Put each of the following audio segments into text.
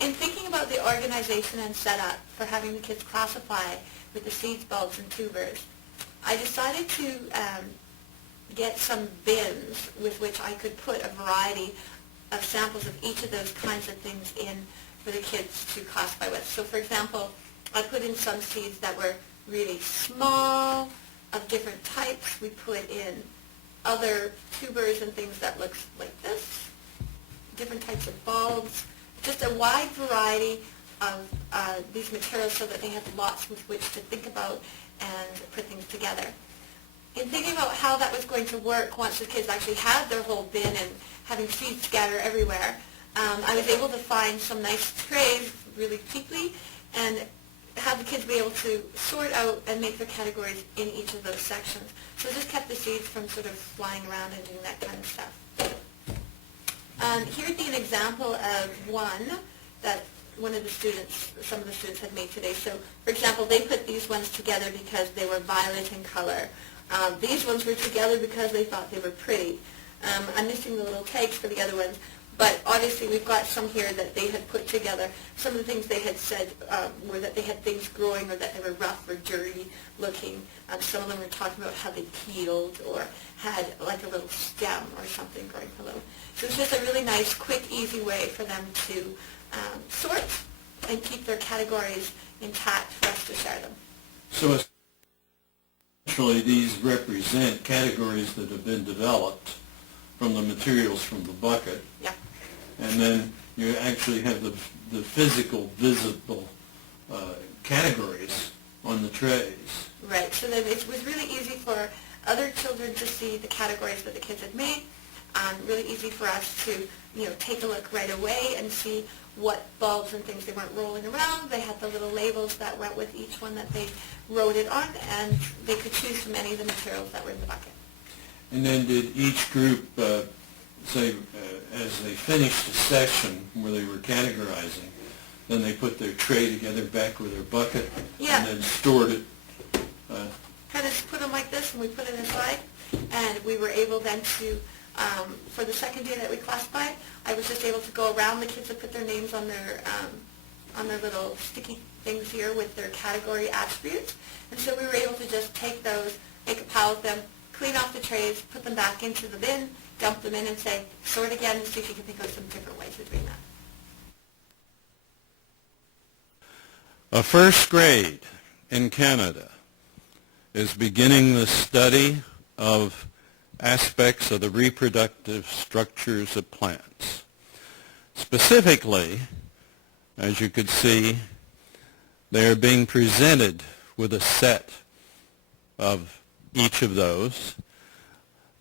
In thinking about the organization and setup for having the kids classify with the seeds, bulbs, and tubers, I decided to get some bins with which I could put a variety of samples of each of those kinds of things in for the kids to classify with. So for example, I put in some seeds that were really small, of different types. We put in other tubers and things that looks like this, different types of bulbs, just a wide variety of these materials so that they have lots with which to think about and put things together. In thinking about how that was going to work once the kids actually had their whole bin and having seeds scatter everywhere, I was able to find some nice trays really cheaply and have the kids be able to sort out and make their categories in each of those sections. So it just kept the seeds from sort of flying around and doing that kind of stuff. Here would be an example of one that some of the students had made today. So, for example, they put these ones together because they were violet in color. These ones were together because they thought they were pretty. I'm missing the little tags for the other ones, but obviously we've got some here that they had put together. Some of the things they had said were that they had things growing or that they were rough or dirty looking. Some of them were talking about how they peeled or had like a little stem or something growing below. So it's just a really nice, quick, easy way for them to sort and keep their categories intact for us to share them. So essentially these represent categories that have been developed from the materials from the bucket. Yeah. And then you actually have the physical, visible categories on the trays. Right, so that it was really easy for other children to see the categories that the kids had made. Really easy for us to, take a look right away and see what bulbs and things they weren't rolling around. They had the little labels that went with each one that they wrote it on, and they could choose from any of the materials that were in the bucket. And then did each group, say, as they finished a session where they were categorizing, then they put their tray together back with their bucket and then stored it? Kind of put them like this, and we put it aside, and we were able then to, for the second day that we classified, I was just able to go around the kids that put their names on their little sticky things here with their category attributes, and so we were able to just take those, make a pile of them, clean off the trays, put them back into the bin, dump them in, and say, sort again, and see if you can think of some different ways of doing that. A first grade in Canada is beginning the study of aspects of the reproductive structures of plants. Specifically, as you could see, they are being presented with a set of each of those,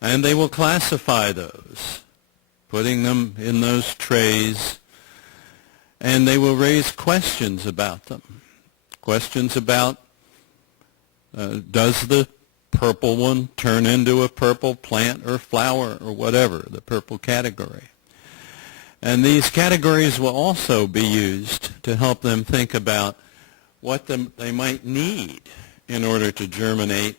and they will classify those, putting them in those trays, and they will raise questions about them. Questions about, does the purple one turn into a purple plant or flower or whatever, the purple category. And these categories will also be used to help them think about what they might need in order to germinate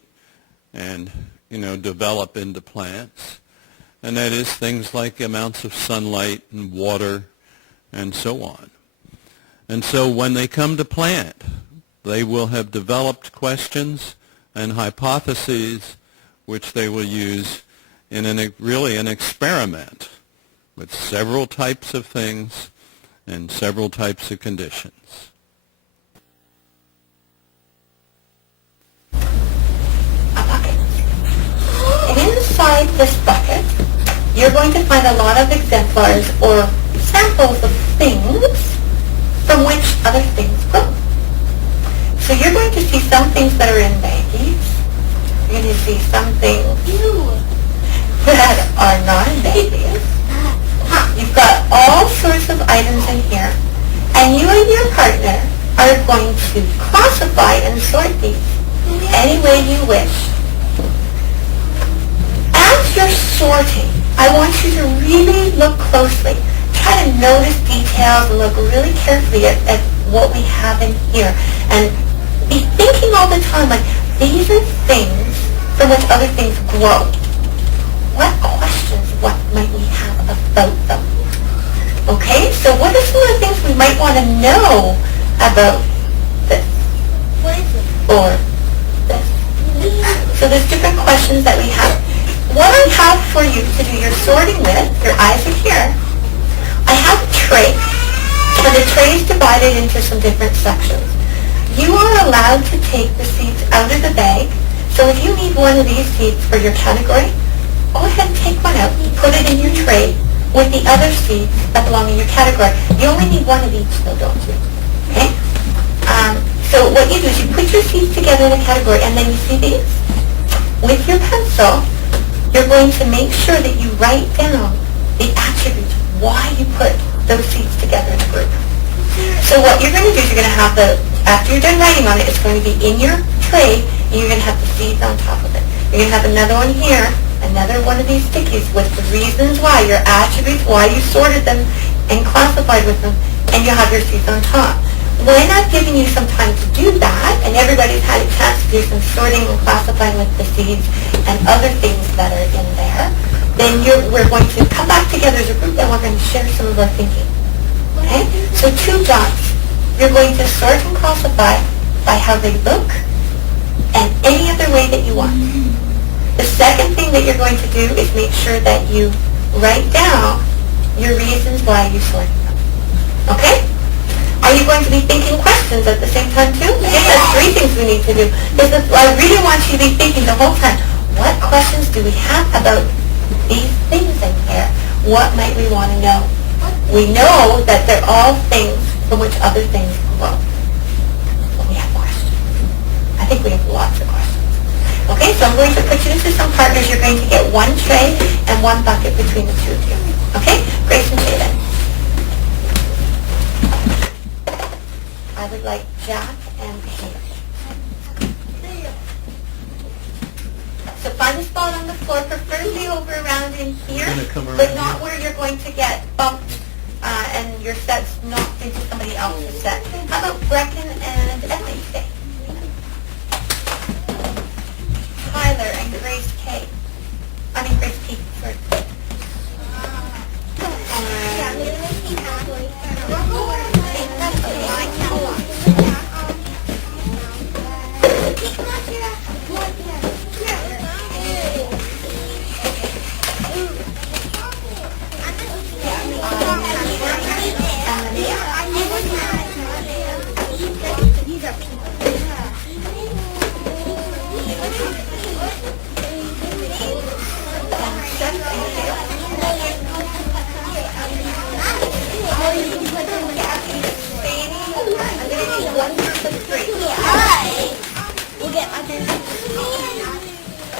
and, develop into plants. And that is things like amounts of sunlight and water and so on. And so when they come to plant, they will have developed questions and hypotheses which they will use in really an experiment with several types of things and several types of conditions. A bucket. And inside this bucket, you're going to find a lot of exemplars or samples of things from which other things grow. So you're going to see some things that are in baggies. You're going to see some things that are not in baggies. You've got all sorts of items in here, and you and your partner are going to classify and sort these any way you wish. As you're sorting, I want you to really look closely. Try to notice details and look really carefully at what we have in here. And be thinking all the time, like, these are things from which other things grow. What questions might we have about them? Okay, so what are some of the things we might want to know about this or this? So there's different questions that we have. What I have for you to do your sorting with, your eyes are here, I have a tray, and the tray is divided into some different sections. You are allowed to take the seeds out of the bag, so if you need one of these seeds for your category, go ahead and take one out, put it in your tray with the other seeds that belong in your category. You only need one of each though, don't you? Okay? So what you do is you put your seeds together in a category, and then you see these? With your pencil, you're going to make sure that you write down the attributes, why you put those seeds together in a group. So what you're going to do is you're going to have after you're done writing on it, it's going to be in your tray, and you're going to have the seeds on top of it. You're going to have another one here, another one of these stickies with the reasons why, your attributes, why you sorted them and classified with them, and you'll have your seeds on top. When I've given you some time to do that, and everybody's had a chance to do some sorting and classifying with the seeds and other things that are in there, then we're going to come back together as a group, and we're going to share some of our thinking. Okay? So 2 dots. You're going to sort and classify by how they look and any other way that you want. The second thing that you're going to do is make sure that you write down your reasons why you sorted them. Okay? Are you going to be thinking questions at the same time too? Yes, that's 3 things we need to do. I really want you to be thinking the whole time, what questions do we have about these things in here? What might we want to know? We know that they're all things from which other things grow. But we have questions. I think we have lots of questions. Okay, so I'm going to put you into some partners. You're going to get 1 tray and 1 bucket between the 2 of you. Okay? Grace and Jaden. I would like Jack and Paige. So find a spot on the floor, preferably over around in here, but not where you're going to get bumped and your set's knocked into somebody else's set. How about Brecken and Emily today? Tyler and Grace K. I mean Grace P. Sorry.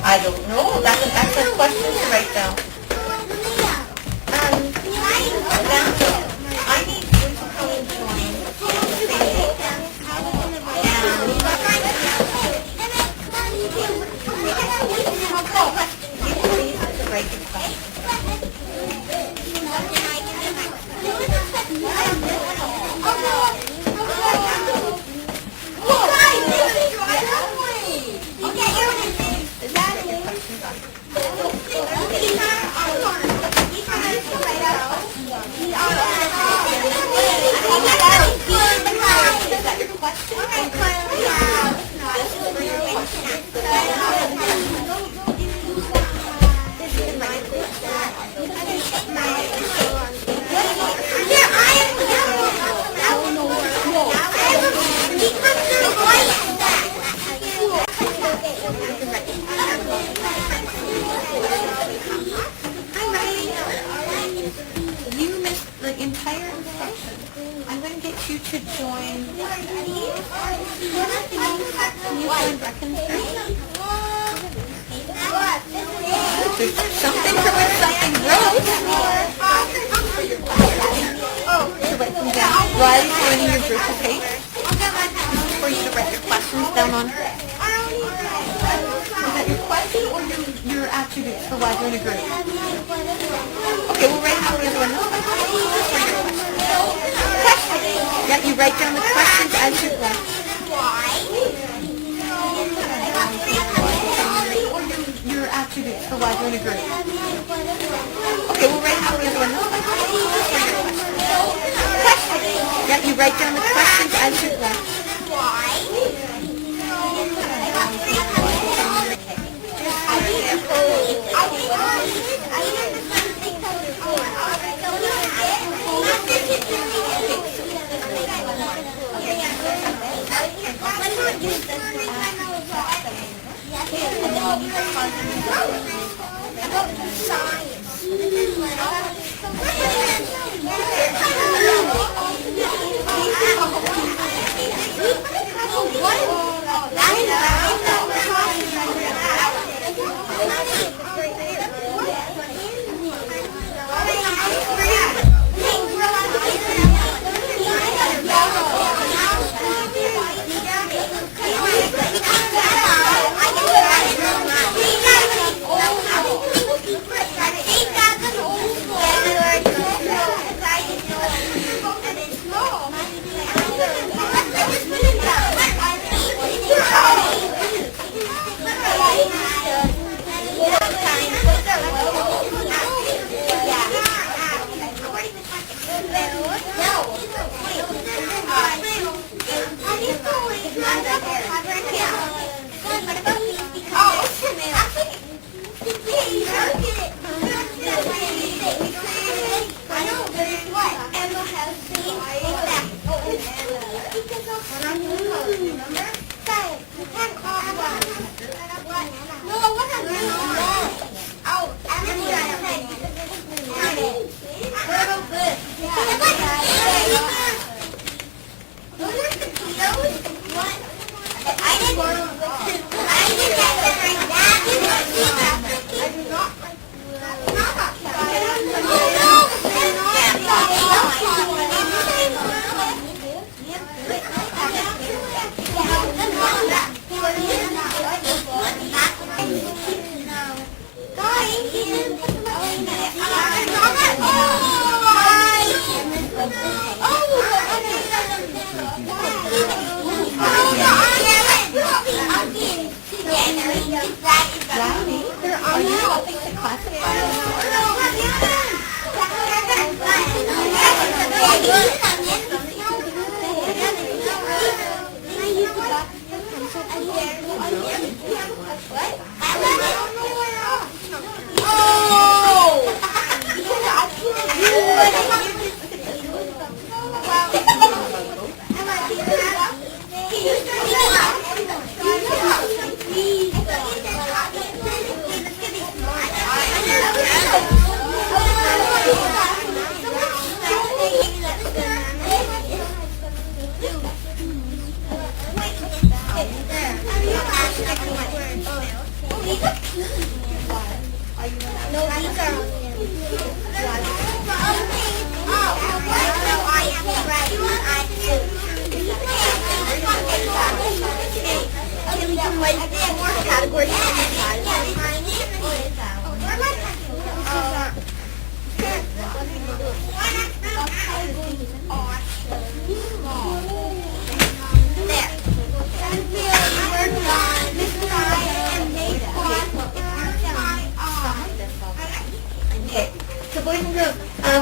I don't know. That's an excellent question to write down. I need you to come and join to join. Can you join Brecken's group? There's something for when something grows. Riley's joining your group, okay? This is for you to write your questions down on. Is that your question or your attributes for why you're in a group? Okay, we'll write down the other one. Yeah, you write down the questions as you go. Or your attributes for why you're in a group. Okay, we'll write down the other one. You write down the questions as you go.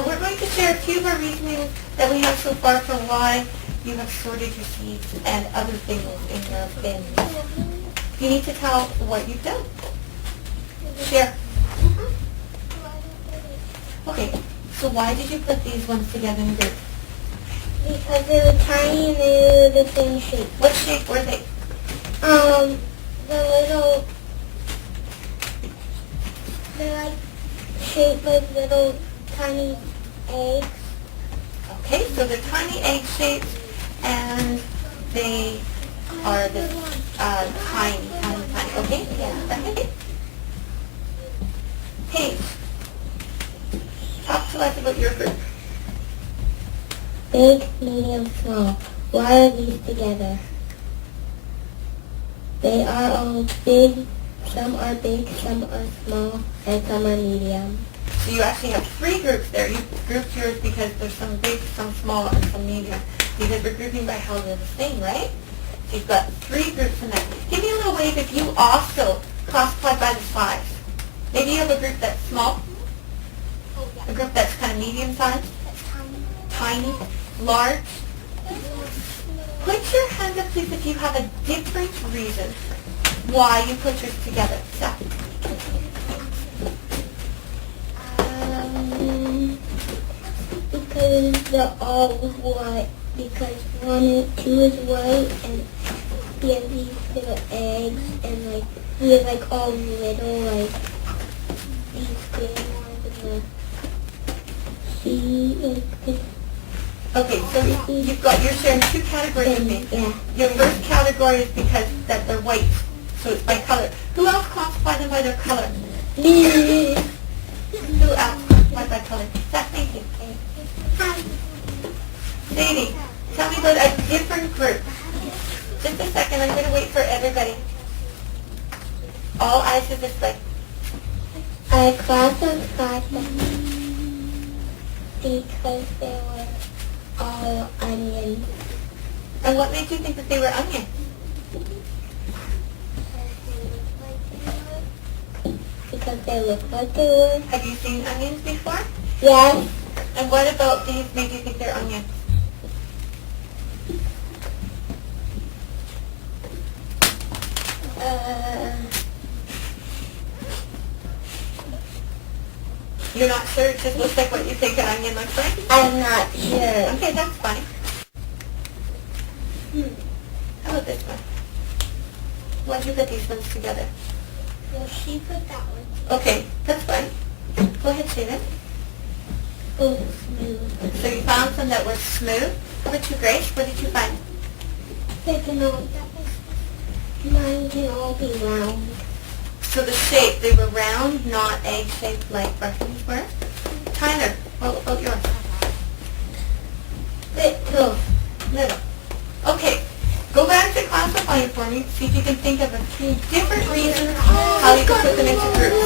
We're going to share a few of our reasonings that we have so far for why you have sorted your seeds and other things in your bins. You need to tell what you've done. Share. Okay, so why did you put these ones together in a group? Because they were tiny and they were the same shape. What shape were they? They're like shaped like little tiny eggs. Okay, so they're tiny egg shapes and they are the tiny. Okay? Yeah. Okay. Paige, talk to us about your group. Big, medium, small. Why are these together? They are all big. Some are big, some are small, and some are medium. So you actually have three groups there. You grouped yours because there's some big, some small, and some medium. Because we're grouping by how they're the same, right? So you've got three groups in that. Give me a little wave if you also classify by the size. Maybe you have a group that's small, a group that's kind of medium sized, tiny, large, Put your hands up, please, if you have a different reason why you put yours together. So. Because they're all white. Because 1 and 2 is white, and we have these little eggs, and like we have like all little like these green ones and the sea. Okay, so you're sharing two categories with me. Yeah. Your first category is because that they're white, so it's by color. Who else classifies them by their color? Me. Who else classifies by color? Seth, thank you. Hi. Sadie, tell me about a different group. Just a second, I'm going to wait for everybody. All eyes are this way. I classified them because they were all onions. And what made you think that they were onions? Because they look like they were. Have you seen onions before? Yes. And what about these made you think they're onions? You're not sure? It just looks like what you think an onion looks like? I'm not sure. Okay, that's fine. How about this one? Why'd you put these ones together? Well, she put that one. Okay, that's fine. Go ahead, Shannon. Oh, smooth. So you found some that were smooth. How about you, Grace? What did you find? They can all, mine can all be round. So the shape, they were round, not egg-shaped like Brussels were. Tyler, what about yours? Little. Little. Okay, go back to classifying for me. See if you can think of a few different reasons how you could put them into groups.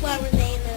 Why were they in the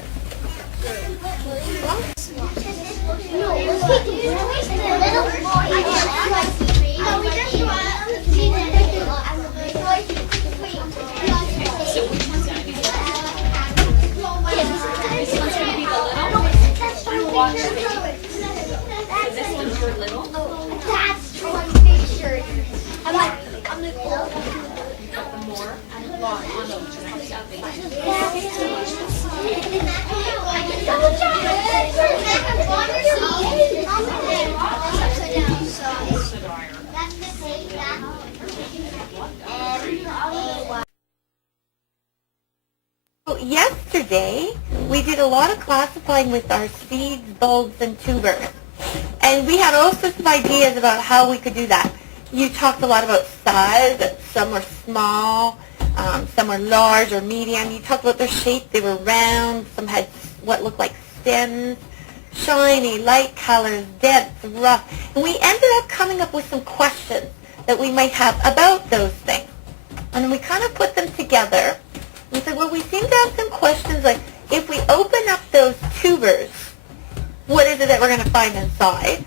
So yesterday, we did a lot of classifying with our seeds, bulbs, and tubers. And we had all sorts of ideas about how we could do that. You talked a lot about size, that some were small, some were large or medium. You talked about their shape. They were round. Some had what looked like stems, shiny, light colors, dense, rough. And we ended up coming up with some questions that we might have about those things. And then we kind of put them together. We said, well, we seem to have some questions like, if we open up those tubers, what is it that we're going to find inside?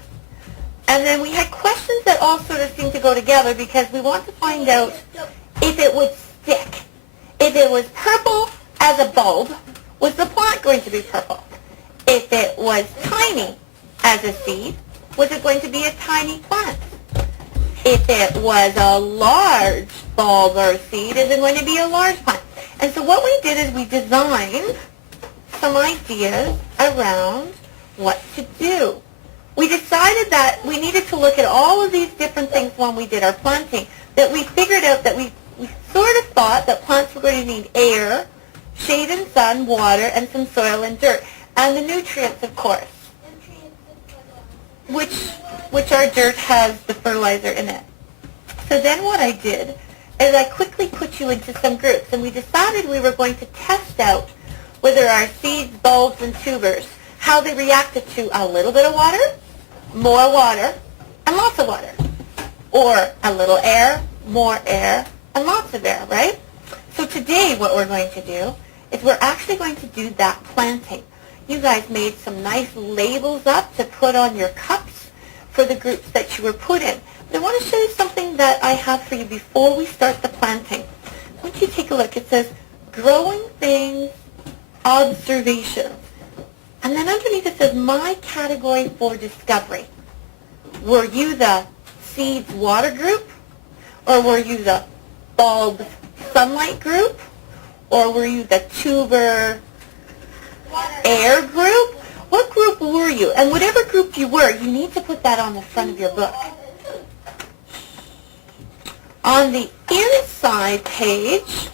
And then we had questions that all sort of seemed to go together because we want to find out if it would stick. If it was purple as a bulb, was the plant going to be purple? If it was tiny as a seed, was it going to be a tiny plant? If it was a large bulb or seed, is it going to be a large plant? And so what we did is we designed some ideas around what to do. We decided that we needed to look at all of these different things when we did our planting, that we figured out that we sort of thought that plants were going to need air, shade and sun, water, and some soil and dirt, and the nutrients, of course, which our dirt has the fertilizer in it. So then what I did is I quickly put you into some groups, and we decided we were going to test out whether our seeds, bulbs, and tubers, how they reacted to a little bit of water, more water, and lots of water, or a little air, more air, and lots of air, right? So today what we're going to do is we're actually going to do that planting. You guys made some nice labels up to put on your cups for the groups that you were put in. But I want to show you something that I have for you before we start the planting. I want you to take a look. It says, growing things observations. And then underneath it says my category for discovery. Were you the seeds water group? Or were you the bulb sunlight group? Or were you the tuber air group? What group were you? And whatever group you were, you need to put that on the front of your book. On the inside page,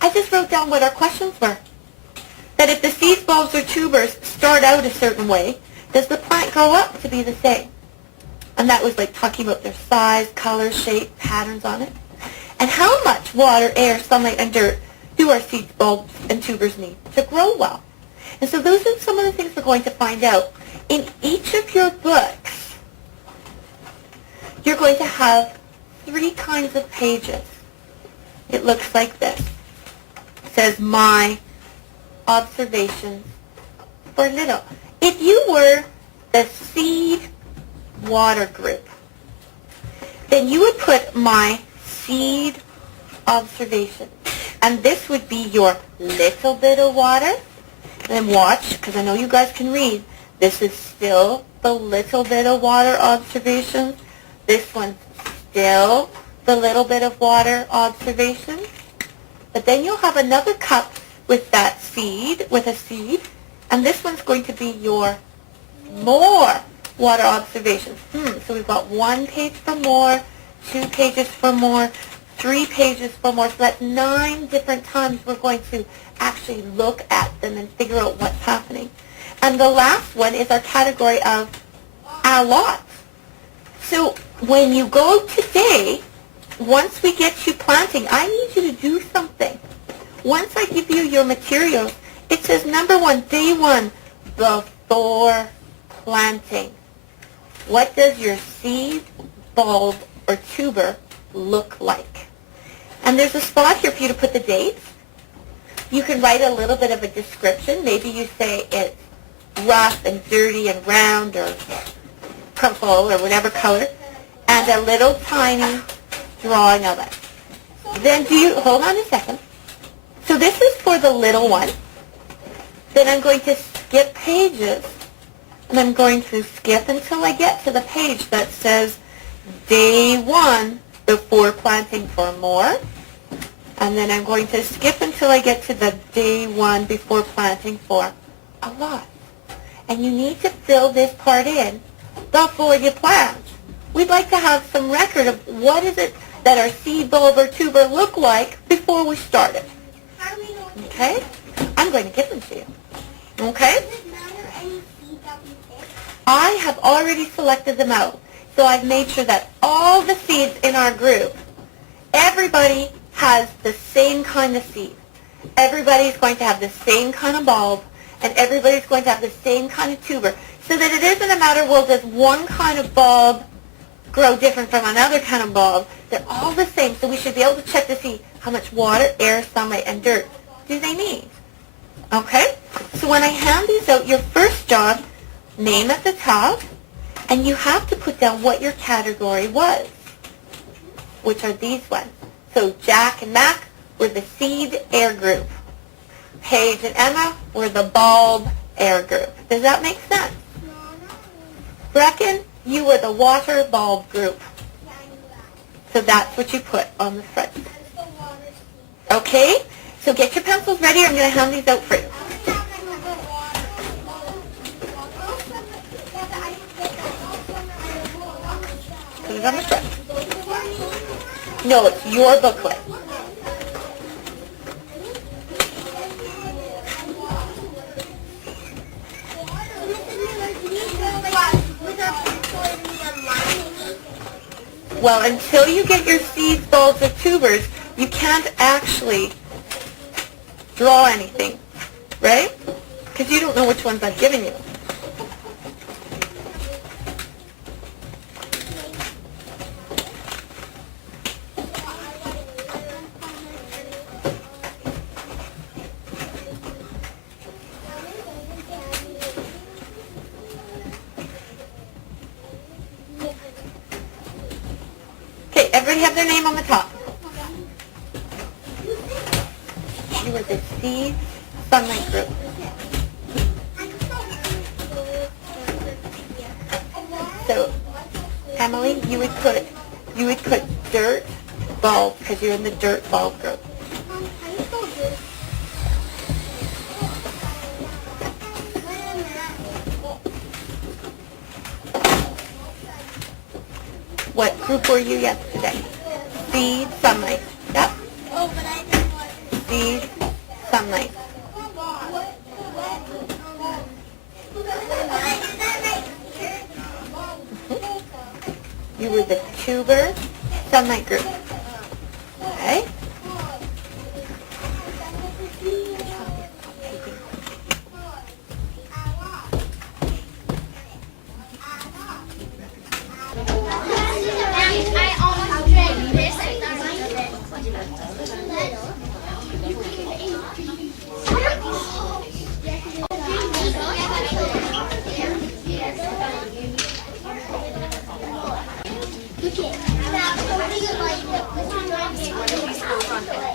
I just wrote down what our questions were. That if the seeds, bulbs, or tubers start out a certain way, does the plant grow up to be the same? And that was like talking about their size, color, shape, patterns on it. And how much water, air, sunlight, and dirt do our seeds, bulbs, and tubers need to grow well? And so those are some of the things we're going to find out. In each of your books, you're going to have 3 kinds of pages. It looks like this. It says, my observations for little. If you were the seed water group, then you would put my seed observation. And this would be your little bit of water. And watch, because I know you guys can read. This is still the little bit of water observation. This one's still the little bit of water observation. But then you'll have another cup with that seed, with a seed. And this one's going to be your more water observations. So we've got 1 page for more, 2 pages for more, 3 pages for more. So that's 9 different times we're going to actually look at them and figure out what's happening. And the last one is our category of a lot. So when you go today, once we get you planting, I need you to do something. Once I give you your materials, it says number 1, day 1, before planting. What does your seed, bulb, or tuber look like? And there's a spot here for you to put the dates. You can write a little bit of a description. Maybe you say it's rough and dirty and round or purple or whatever color, and a little tiny drawing of it. Then hold on a second. So this is for the little one. Then I'm going to skip pages, and I'm going to skip until I get to the page that says day 1 before planting for more. And then I'm going to skip until I get to the day 1 before planting for a lot. And you need to fill this part in before you plant. We'd like to have some record of what is it that our seed, bulb, or tuber look like before we start it. Okay? I'm going to give them to you. Okay? I have already selected them out. So I've made sure that all the seeds in our group, everybody has the same kind of seed. Everybody's going to have the same kind of bulb, and everybody's going to have the same kind of tuber, so that it isn't a matter, well, does one kind of bulb grow different from another kind of bulb? They're all the same, so we should be able to check to see how much water, air, sunlight, and dirt do they need. Okay? So when I hand these out, your first job, name at the top, and you have to put down what your category was, which are these ones. So Jack and Mac were the seed air group. Paige and Emma were the bulb air group. Does that make sense? Brecken, you were the water bulb group. So that's what you put on the front. Okay? So get your pencils ready. I'm going to hand these out for you. Put it on the front. No, it's your booklet. Well, until you get your seeds, bulbs, or tubers, you can't actually draw anything, right? Because you don't know which ones I've given you. Okay, everybody have their name on the top. You were the seeds, sunlight group. So, Emily, you would put dirt bulb because you're in the dirt bulb group. What group were you yesterday? Seed, sunlight. Yep. Oh, but I didn't want Seed, sunlight. You were the tuber, sunlight group. Okay.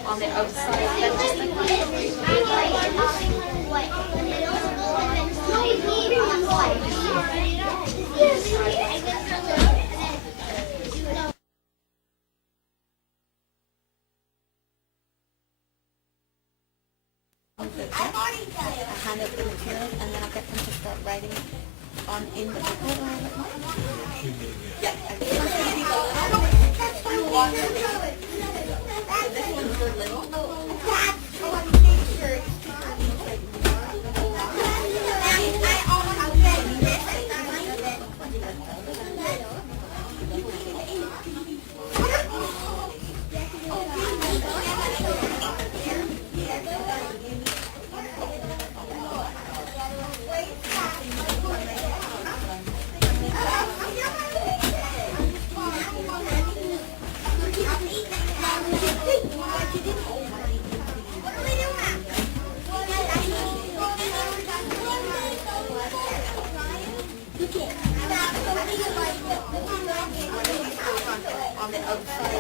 On the outside. I'll hand out the materials and then I'll get them to start writing on in the yeah. This one's going to be the little water. This one's the little. On the outside.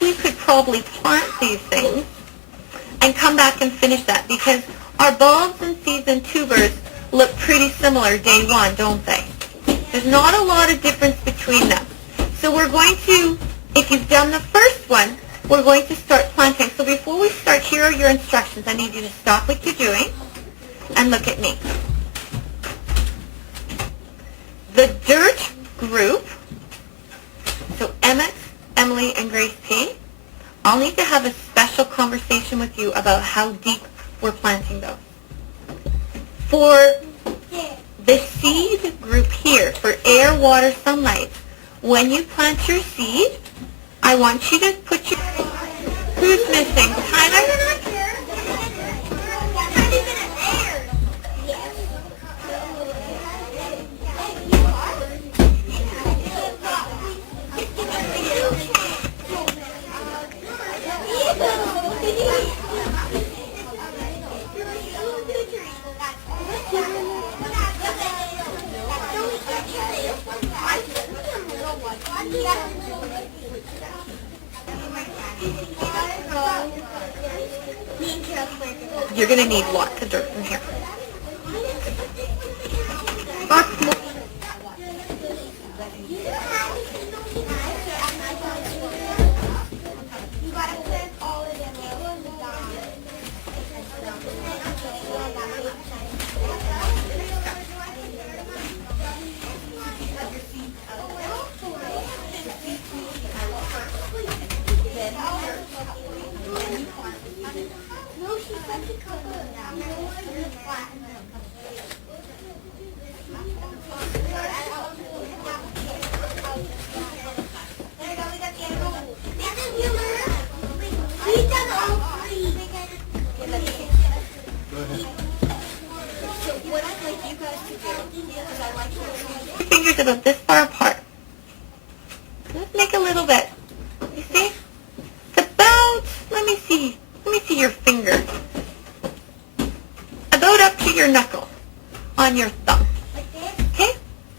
You could probably plant these things and come back and finish that because our bulbs and seeds and tubers look pretty similar day one, don't they? There's not a lot of difference between them. So we're going to, if you've done the first one, we're going to start planting. So before we start, here are your instructions. I need you to stop what you're doing and look at me. The dirt group, so Emmett, Emily, and Grace P., I'll need to have a special conversation with you about how deep we're planting those. For the seed group here, for air, water, sunlight, when you plant your seed, I want you to put your... Who's missing? Tyler? You're going to need lots of dirt in here. Fingers about this far apart. Let's make a little bit. You see? It's about, let me see your finger. About up to your knuckle on your thumb. Okay?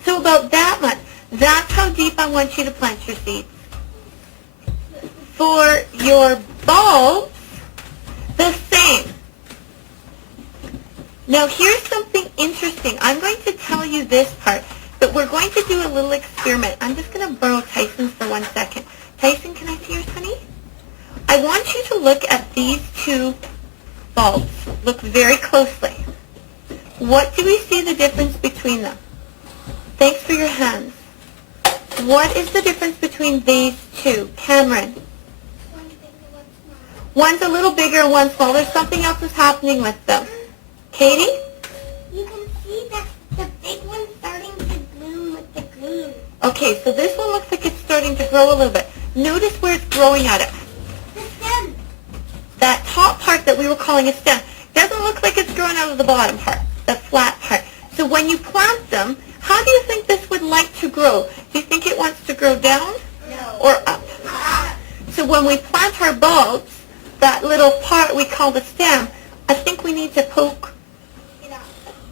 So about that much. That's how deep I want you to plant your seeds. For your bulbs, the same. Now here's something interesting. I'm going to tell you this part, but we're going to do a little experiment. I'm just going to borrow Tyson's for 1 second. Tyson, can I see yours, honey? I want you to look at these two bulbs. Look very closely. What do we see the difference between them? Thanks for your hands. What is the difference between these two? Cameron? One's a little bigger and one's smaller. There's something else that's happening with them. Katie? You can see that the big one's starting to bloom with the green. Okay, so this one looks like it's starting to grow a little bit. Notice where it's growing at it. The stem. That top part that we were calling a stem doesn't look like it's growing out of the bottom part, the flat part. So when you plant them, how do you think this would like to grow? Do you think it wants to grow down or up? So when we plant our bulbs, that little part we call the stem, I think we need to poke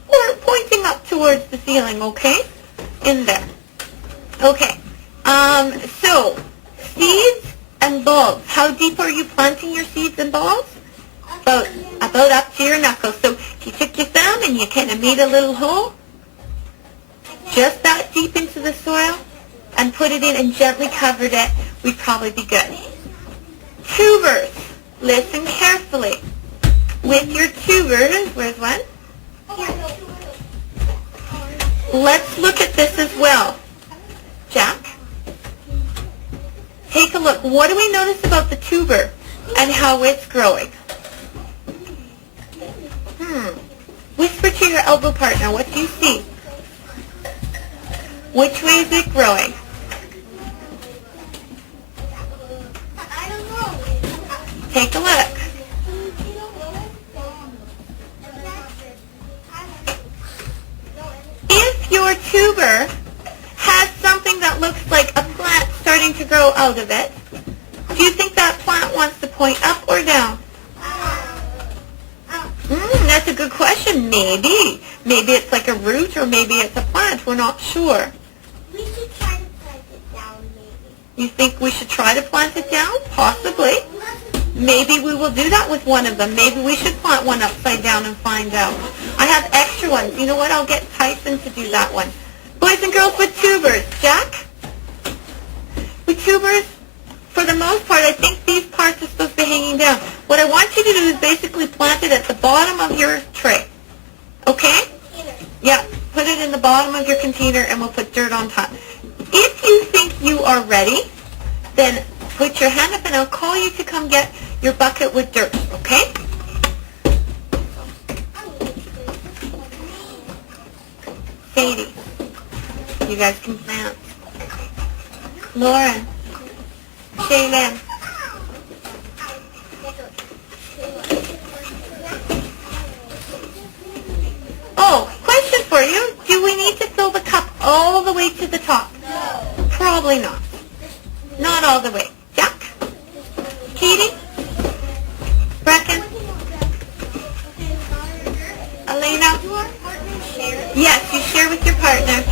or pointing up towards the ceiling, okay? In there. Okay. So seeds and bulbs. How deep are you planting your seeds and bulbs? About up to your knuckles. So if you took your thumb and you kind of made a little hole, just that deep into the soil, and put it in and gently covered it, we'd probably be good. Tubers. Listen carefully. With your tubers, where's one? Let's look at this as well. Jack? Take a look. What do we notice about the tuber and how it's growing? Whisper to your elbow partner. What do you see? Which way is it growing? I don't know. Take a look. If your tuber has something that looks like a plant starting to grow out of it, do you think that plant wants to point up or down? That's a good question. Maybe. Maybe it's like a root or maybe it's a plant. We're not sure. We should try to plant it down, maybe. You think we should try to plant it down? Possibly. Maybe we will do that with one of them. Maybe we should plant one upside down and find out. I have extra ones. You know what? I'll get Tyson to do that one. Boys and girls with tubers. Jack? With tubers, for the most part, I think these parts are supposed to be hanging down. What I want you to do is basically plant it at the bottom of your tray. Okay? Yeah. Put it in the bottom of your container and we'll put dirt on top. If you think you are ready, then put your hand up and I'll call you to come get your bucket with dirt, okay? Sadie, you guys can plant. Lauren, Shaylin. Oh, question for you. Do we need to fill the cup all the way to the top? No. Probably not. Not all the way. Jack? Katie? Brecken? Elena? Yes, you share with your partner.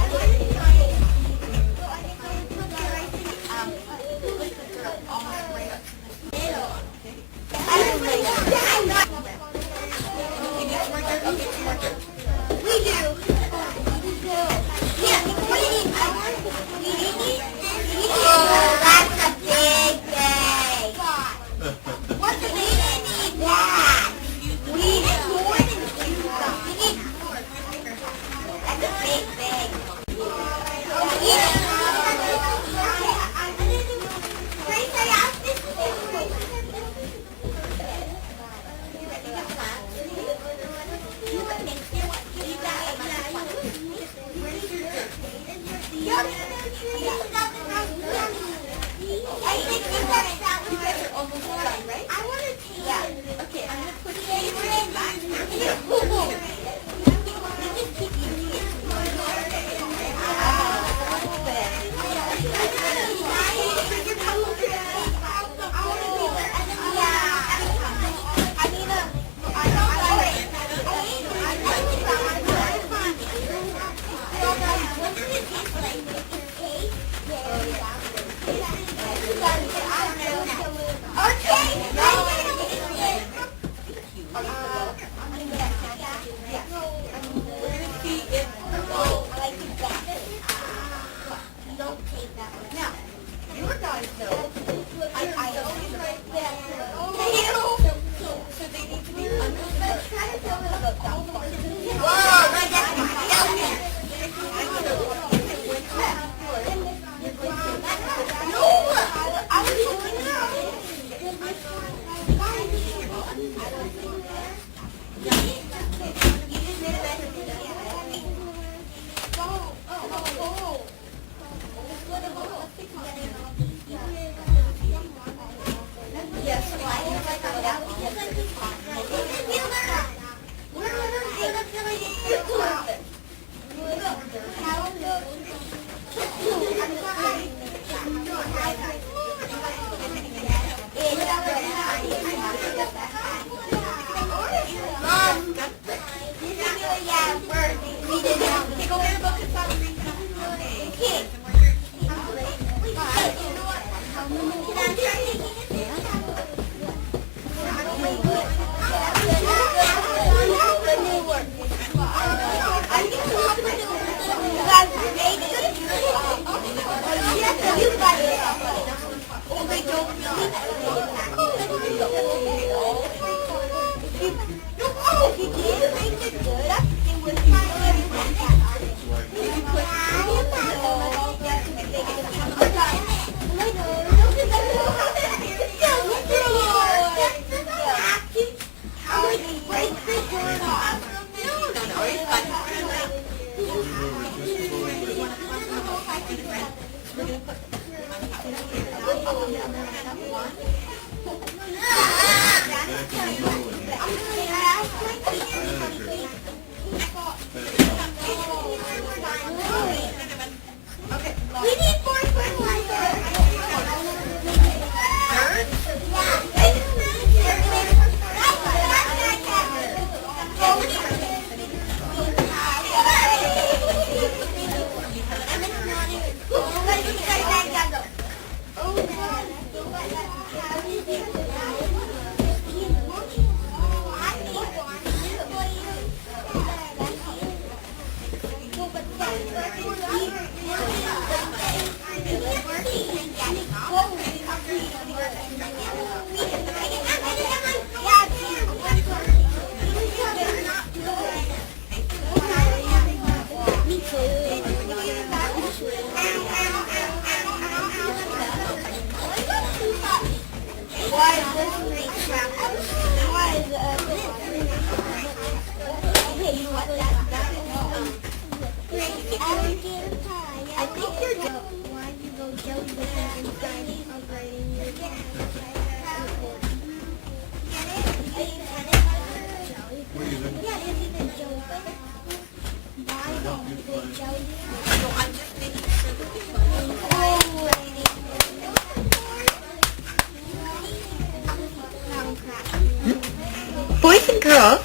Boys and girls,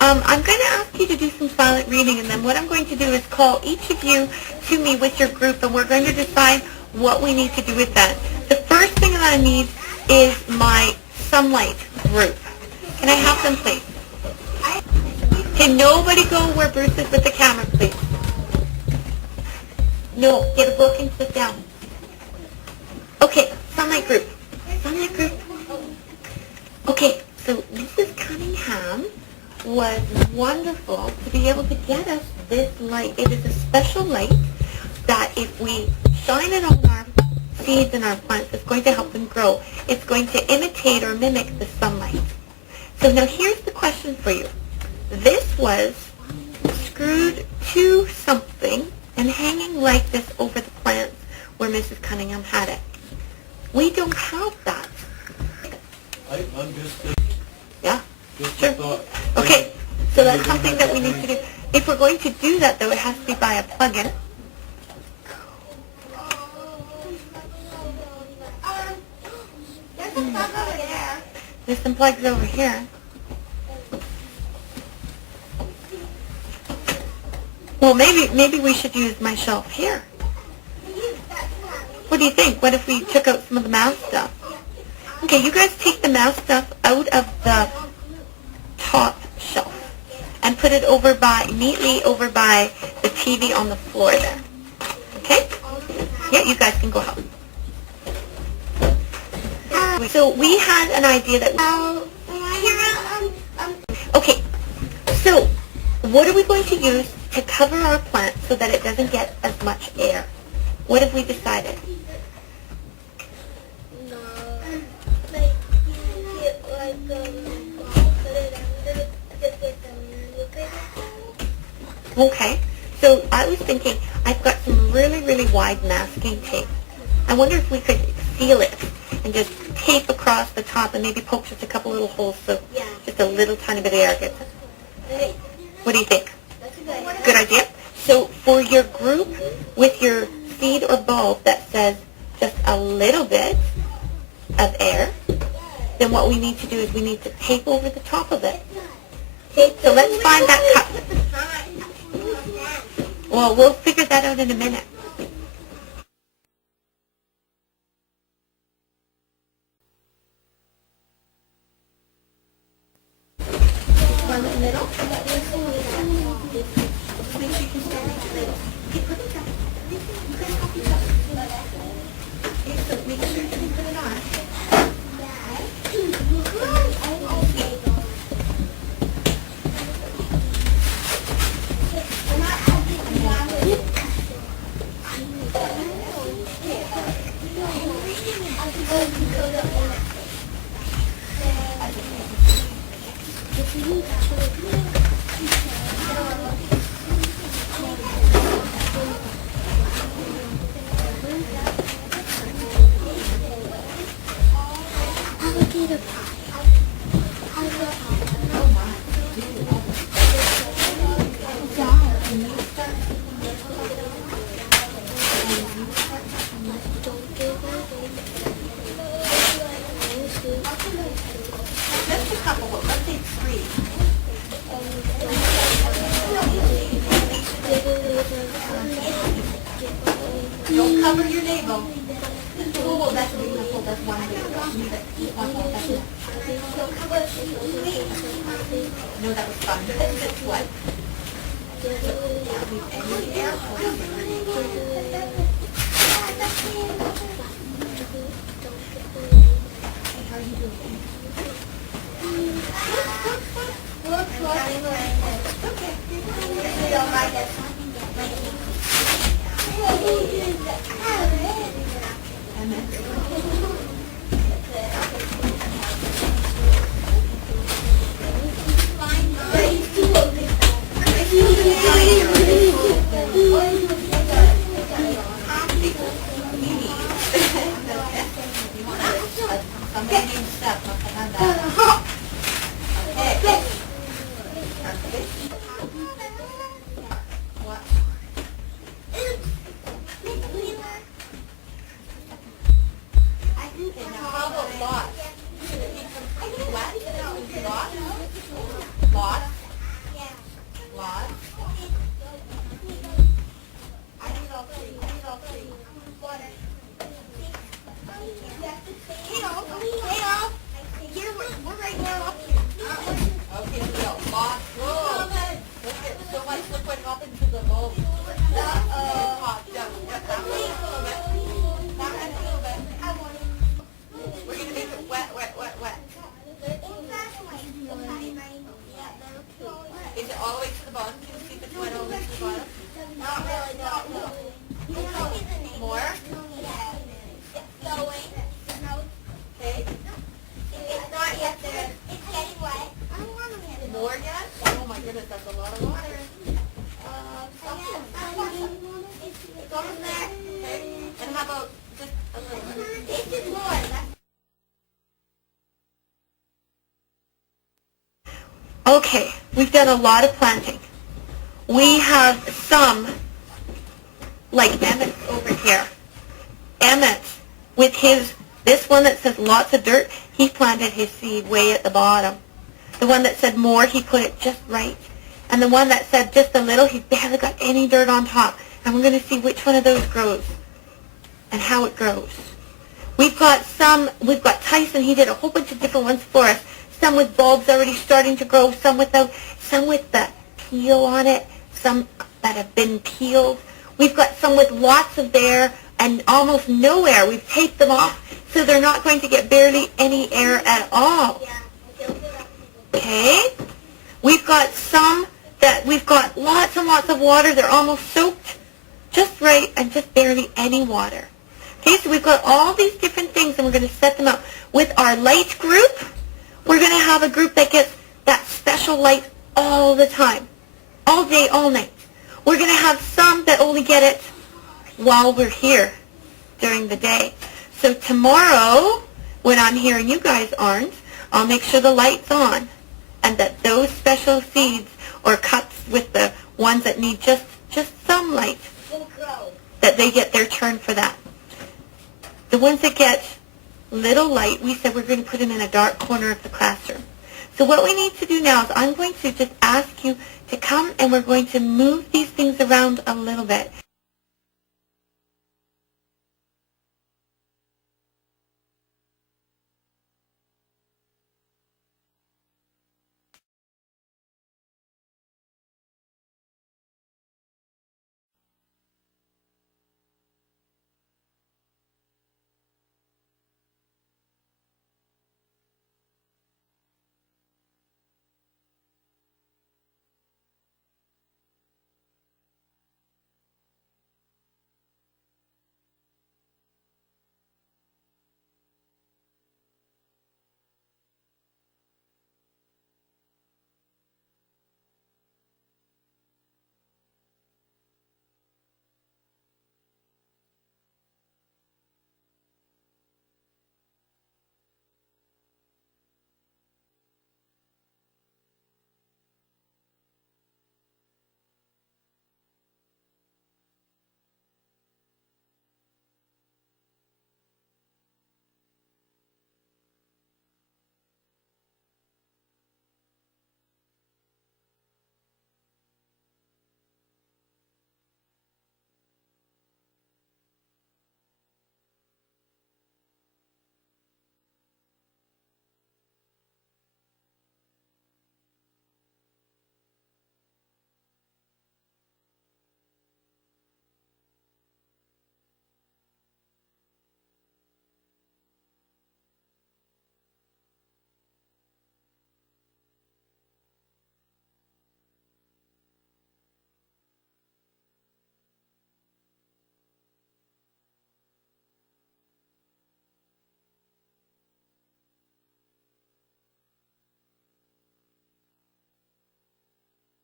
I'm going to ask you to do some silent reading, and then what I'm going to do is call each of you to me with your group, and we're going to decide what we need to do with that. The first thing that I need is my sunlight group. Can I have them, please? Can nobody go where Bruce is with the camera, please? No, get a book and sit down. Okay, sunlight group. Sunlight group. Okay, so Mrs. Cunningham was wonderful to be able to get us this light. It is a special light that if we shine it on our seeds and our plants, it's going to help them grow. It's going to imitate or mimic the sunlight. So now here's the question for you. This was screwed to something and hanging like this over the plants where Mrs. Cunningham had it. We don't have that. I'm just Sure. a thought. Okay, so that's something that we need to do. If we're going to do that, though, it has to be by a plug-in. There's some plugs over here. Well, maybe we should use my shelf here. What do you think? What if we took out some of the mouse stuff? Okay, you guys take the mouse stuff out of the top shelf and put it neatly over by the TV on the floor there. Okay? Yeah, you guys can go help. So we had an idea that... Okay, so what are we going to use to cover our plant so that it doesn't get as much air? What have we decided? Okay, so I was thinking, I've got some really, really wide masking tape. I wonder if we could seal it and just tape across the top and maybe poke just a couple little holes so just a little tiny bit of air gets in. What do you think? That's a good idea. Good idea. So for your group with your seed or bulb that says just a little bit of air, then what we need to do is we need to tape over the top of it. So let's find that cup. Well, we'll figure that out in a minute. One in the middle. Make sure you can stand each other. Okay, put it down. You guys help each other. Okay, so make sure you can put it on. Alligator pie. Just a couple, let's say 3. Don't cover your navel. Oh, that's a big nipple. That's one big one. Leave it. One more. That's it. No, that was fun. That's what? Any air How are you doing? Is it all the way to the bottom? Can you see if it's wet all the way to the bottom? Not really, no. More? It's going. Okay. It's not yet there. It's getting wet. I don't want to get it. More yet? Oh my goodness, that's a lot of water. It's almost there. Okay. And how about just a little bit? It's just more. Okay, we've done a lot of planting. We have some, like Emmett over here. Emmett, with this one that says lots of dirt, he planted his seed way at the bottom. The one that said more, he put it just right. And the one that said just a little, he barely got any dirt on top. And we're going to see which one of those grows and how it grows. We've got Tyson, he did a whole bunch of different ones for us. Some with bulbs already starting to grow, some without, some with the peel on it, some that have been peeled. We've got some with lots of air and almost no air. We've taped them off so they're not going to get barely any air at all. Okay? We've got some that we've got lots and lots of water. They're almost soaked just right and just barely any water. Okay, so we've got all these different things and we're going to set them up. With our light group, we're going to have a group that gets that special light all the time, all day, all night. We're going to have some that only get it while we're here during the day. So tomorrow, when I'm here and you guys aren't, I'll make sure the light's on and that those special seeds or cups with the ones that need just some light, that they get their turn for that. The ones that get little light, we said we're going to put them in a dark corner of the classroom. So what we need to do now is I'm going to just ask you to come and we're going to move these things around a little bit.